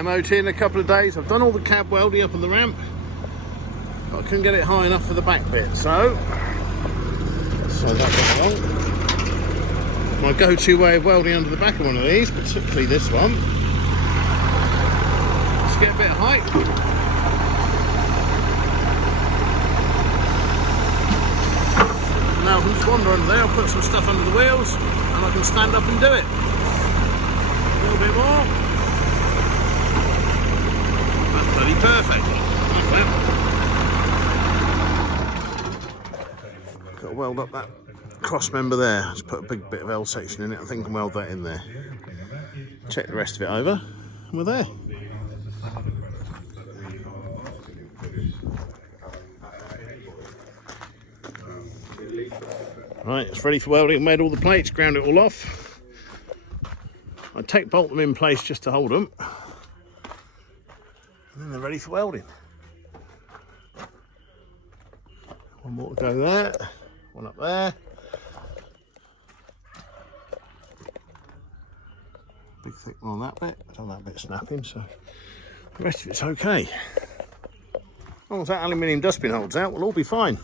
MOT in a couple of days. I've done all the cab welding up on the ramp, but I couldn't get it high enough for the back bit, so that went wrong. My go-to way of welding under the back of one of these, particularly this one, just get a bit of height. Now I can just wander under there, I'll put some stuff under the wheels and I can stand up and do it. A little bit more. That's bloody perfect. Got to weld up that cross member there. Just put a big bit of L section in it. I think I can weld that in there. Check the rest of it over and we're there. Right, it's ready for welding. Made all the plates, ground it all off. I tape bolt them in place just to hold them. And then they're ready for welding. One more to go there, one up there. Big thick one on that bit. I don't want that bit snapping, so the rest of it's okay. As long as that aluminium dustbin holds out, we'll all be fine.